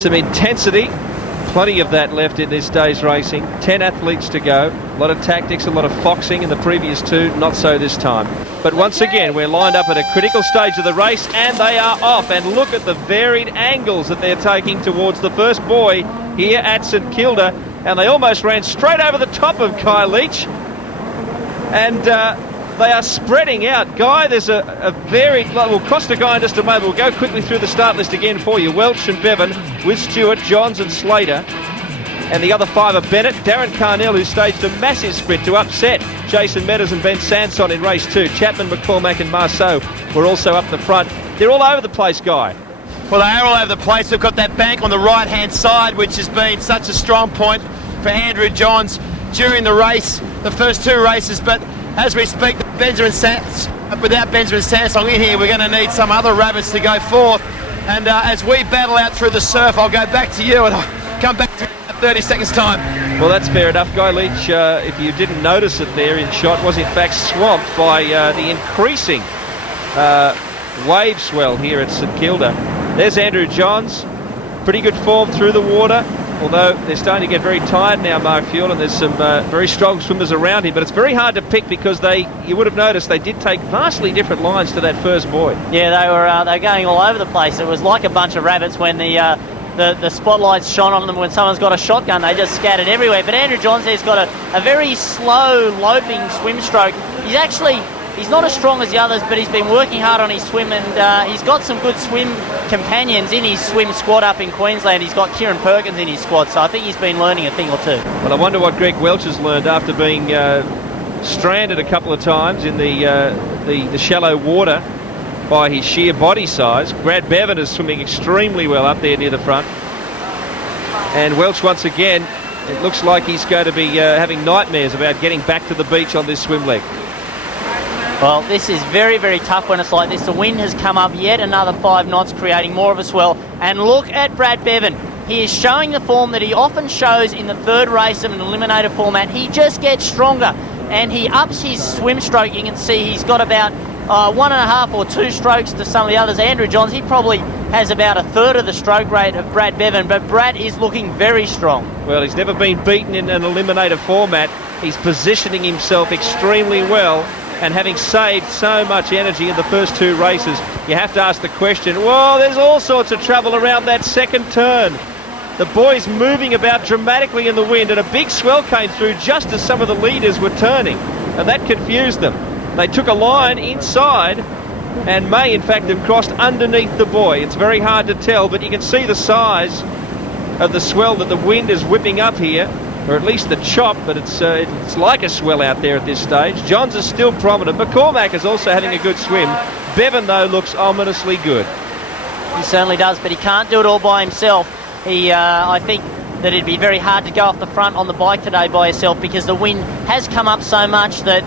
Some intensity, plenty of that left in this day's racing. 10 athletes to go. A lot of tactics, a lot of foxing in the previous two, not so this time. But once again, we're lined up at a critical stage of the race and they are off. And look at the varied angles that they're taking towards the first buoy here at St Kilda. And they almost ran straight over the top of Guy Leach. And they are spreading out. Guy, there's a varied... We'll cross to Guy in just a moment. We'll go quickly through the start list again for you. Welch and Bevan with Stewart, Johns and Slater. And the other five are Bennett, Darren Carnell, who staged a massive sprint to upset Jason Meadows and Ben Sanson in race 2. Chapman, McCormack and Marceau were also up the front. They're all over the place, Guy. Well, they are all over the place. We've got that bank on the right-hand side, which has been such a strong point for Andrew Johns during the race, the first two races. But as we speak, without Benjamin Sansong in here, we're going to need some other rabbits to go forth. And as we battle out through the surf, I'll go back to you and I'll come back to you in 30 seconds' time. Well, that's fair enough. Guy Leach, if you didn't notice it there in shot, was in fact swamped by the increasing wave swell here at St Kilda. There's Andrew Johns. Pretty good form through the water. Although they're starting to get very tired now, Mark Fuel, and there's some very strong swimmers around him. But it's very hard to pick because you would have noticed they did take vastly different lines to that first buoy. Yeah, they were going all over the place. It was like a bunch of rabbits when the spotlights shone on them when someone's got a shotgun. They just scattered everywhere. But Andrew Johns has got a very slow, loping swim stroke. He's not as strong as the others, but he's been working hard on his swim, and he's got some good swim companions in his swim squad up in Queensland. He's got Kieran Perkins in his squad, so I think he's been learning a thing or two. Well, I wonder what Greg Welch has learned after being stranded a couple of times in the shallow water by his sheer body size. Brad Bevan is swimming extremely well up there near the front. And Welch, once again, it looks like he's going to be having nightmares about getting back to the beach on this swim leg. Well, this is very, very tough when it's like this. The wind has come up yet another 5 knots, creating more of a swell. And look at Brad Bevan. He is showing the form that he often shows in the third race of an eliminator format. He just gets stronger and he ups his swim stroke. You can see he's got about 1.5 or 2 strokes to some of the others. Andrew Johns, he probably has about a third of the stroke rate of Brad Bevan, but Brad is looking very strong. Well, he's never been beaten in an eliminator format. He's positioning himself extremely well. And having saved so much energy in the first 2 races, you have to ask the question, well, there's all sorts of trouble around that second turn. The boys moving about dramatically in the wind, and a big swell came through just as some of the leaders were turning, and that confused them. They took a line inside and may, in fact, have crossed underneath the buoy. It's very hard to tell, but you can see the size of the swell that the wind is whipping up here. Or at least the chop, but it's like a swell out there at this stage. Johns is still prominent. McCormack is also having a good swim. Bevan, though, looks ominously good. He certainly does, but he can't do it all by himself. I think that it'd be very hard to go off the front on the bike today by yourself because the wind has come up so much that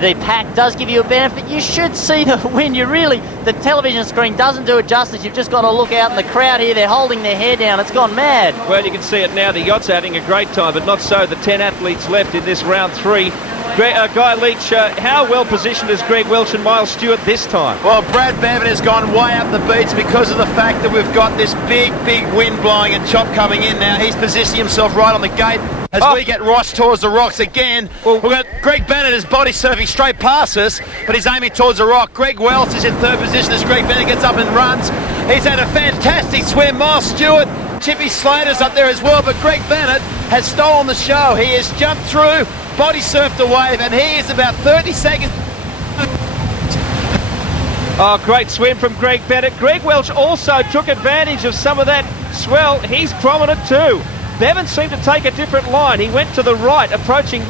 the pack does give you a benefit. You should see the wind. The television screen doesn't do it justice. You've just got to look out in the crowd here. They're holding their hair down. It's gone mad. Well, you can see it now. The yacht's having a great time, but not so the 10 athletes left in this round 3. Guy Leach, how well positioned is Greg Welch and Miles Stewart this time? Well, Brad Bevan has gone way up the beach because of the fact that we've got this big wind blowing and chop coming in now. He's positioning himself right on the gate. As we get Ross towards the rocks again, we've got Greg Bennett is body surfing straight past us, but he's aiming towards the rock. Greg Welch is in third position as Greg Bennett gets up and runs. He's had a fantastic swim. Miles Stewart, Chippy Slater's up there as well, but Greg Bennett has stolen the show. He has jumped through, body surfed a wave, and he is about 30 seconds. Oh, great swim from Greg Bennett. Greg Welch also took advantage of some of that swell. He's prominent too. Bevan seemed to take a different line. He went to the right,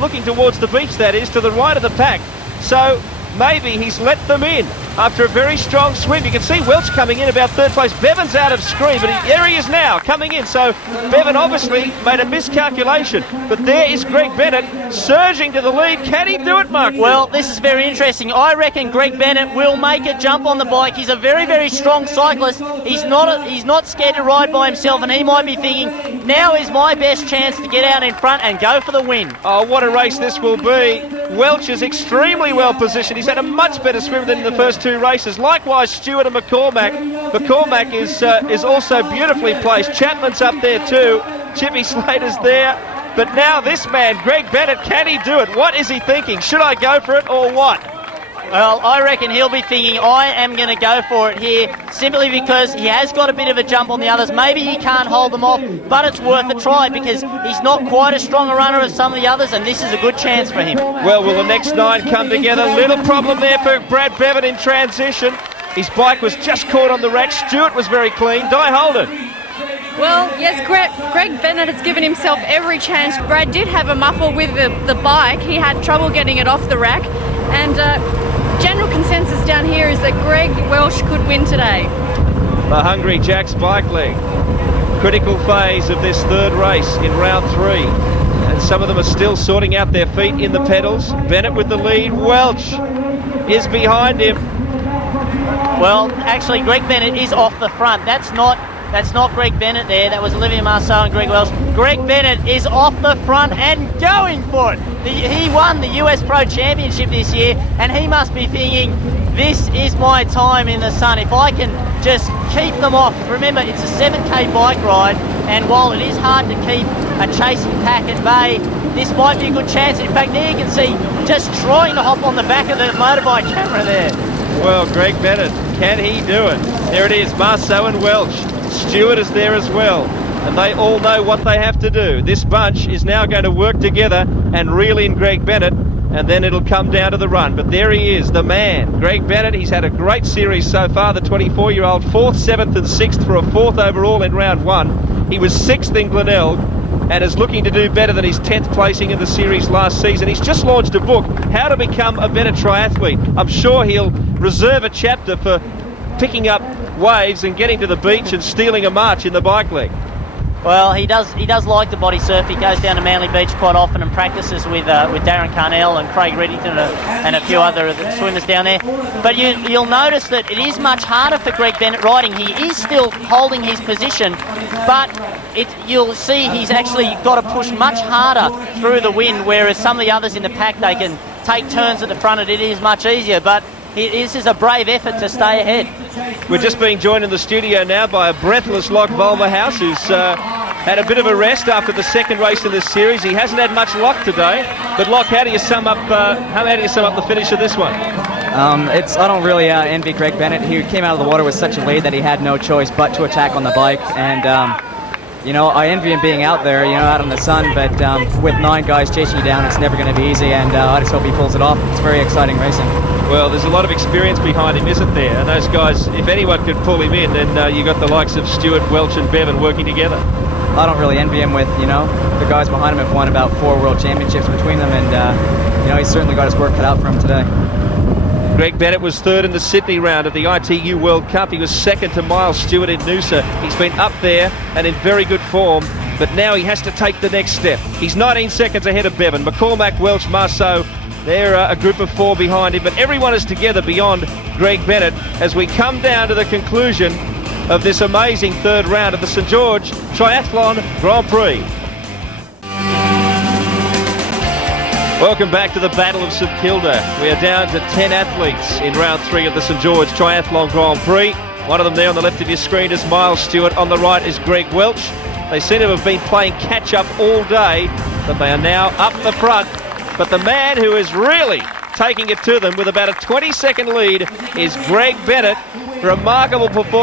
looking towards the beach, that is, to the right of the pack. So maybe he's let them in after a very strong swim. You can see Welch coming in about third place. Bevan's out of screen, but there he is now, coming in. So Bevan obviously made a miscalculation. But there is Greg Bennett surging to the lead. Can he do it, Mark? Well, this is very interesting. I reckon Greg Bennett will make a jump on the bike. He's a very, very strong cyclist. He's not scared to ride by himself, and he might be thinking, now is my best chance to get out in front and go for the win. Oh, what a race this will be. Welch is extremely well positioned. He's had a much better swim than in the first two races. Likewise, Stewart and McCormack. McCormack is also beautifully placed. Chapman's up there too. Chippy Slater's there. But now this man, Greg Bennett, can he do it? What is he thinking? Should I go for it or what? Well, I reckon he'll be thinking, I am going to go for it here, simply because he has got a bit of a jump on the others. Maybe he can't hold them off, but it's worth a try because he's not quite as strong a runner as some of the others, and this is a good chance for him. Well, will the next 9 come together? Little problem there for Brad Bevan in transition. His bike was just caught on the rack. Stewart was very clean. Di Holden. Well, yes, Greg Bennett has given himself every chance. Brad did have a muffle with the bike. He had trouble getting it off the rack, and general consensus down here is that Greg Welch could win today. The hungry Jack's bike leg. Critical phase of this third race in round 3. And some of them are still sorting out their feet in the pedals. Bennett with the lead. Welch is behind him. Well, actually, Greg Bennett is off the front. That's not Greg Bennett there. That was Olivier Marceau and Greg Welch. Greg Bennett is off the front and going for it. He won the US Pro Championship this year, and he must be thinking, this is my time in the sun. If I can just keep them off. Remember, it's a 7K bike ride, and while it is hard to keep a chasing pack at bay, this might be a good chance. In fact, there you can see just trying to hop on the back of the motorbike camera there. Well, Greg Bennett, can he do it? There it is, Marceau and Welch. Stewart is there as well, and they all know what they have to do. This bunch is now going to work together and reel in Greg Bennett, and then it'll come down to the run. But there he is, the man, Greg Bennett. He's had a great series so far, the 24-year-old, 4th, 7th and 6th for a 4th overall in round 1. He was 6th in Glenelg and is looking to do better than his 10th placing in the series last season. He's just launched a book, How to Become a Better Triathlete. I'm sure he'll reserve a chapter for picking up waves and getting to the beach and stealing a march in the bike leg. Well, he does like the body surf. He goes down to Manly Beach quite often and practices with Darren Carnell and Craig Reddington and a few other swimmers down there. But you'll notice that it is much harder for Greg Bennett riding. He is still holding his position, but you'll see he's actually got to push much harder through the wind, whereas some of the others in the pack, they can take turns at the front and it is much easier. But this is a brave effort to stay ahead. We're just being joined in the studio now by a breathless Locke Volmerhouse, who's had a bit of a rest after the second race in this series. He hasn't had much luck today. But Locke, how do you sum up the finish of this one? I don't really envy Greg Bennett. He came out of the water with such a lead that he had no choice but to attack on the bike. And I envy him being out there, out in the sun. But with 9 guys chasing you down, it's never going to be easy. And I just hope he pulls it off. It's very exciting racing. Well, there's a lot of experience behind him, isn't there? And those guys, if anyone could pull him in, then you got the likes of Stewart, Welch and Bevan working together. I don't really envy him with, the guys behind him have won about 4 world championships between them, and, he's certainly got his work cut out for him today. Greg Bennett was 3rd in the Sydney round of the ITU World Cup. He was 2nd to Miles Stewart in Noosa. He's been up there and in very good form, but now he has to take the next step. He's 19 seconds ahead of Bevan. McCormack, Welch, Marceau, they're a group of 4 behind him, but everyone is together beyond Greg Bennett as we come down to the conclusion of this amazing 3rd round of the St George Triathlon Grand Prix. Welcome back to the Battle of St Kilda. We are down to 10 athletes in round 3 of the St George Triathlon Grand Prix. One of them there on the left of your screen is Miles Stewart. On the right is Greg Welch. They seem to have been playing catch-up all day, but they are now up the front. But the man who is really taking it to them with about a 20-second lead is Greg Bennett. Remarkable performance.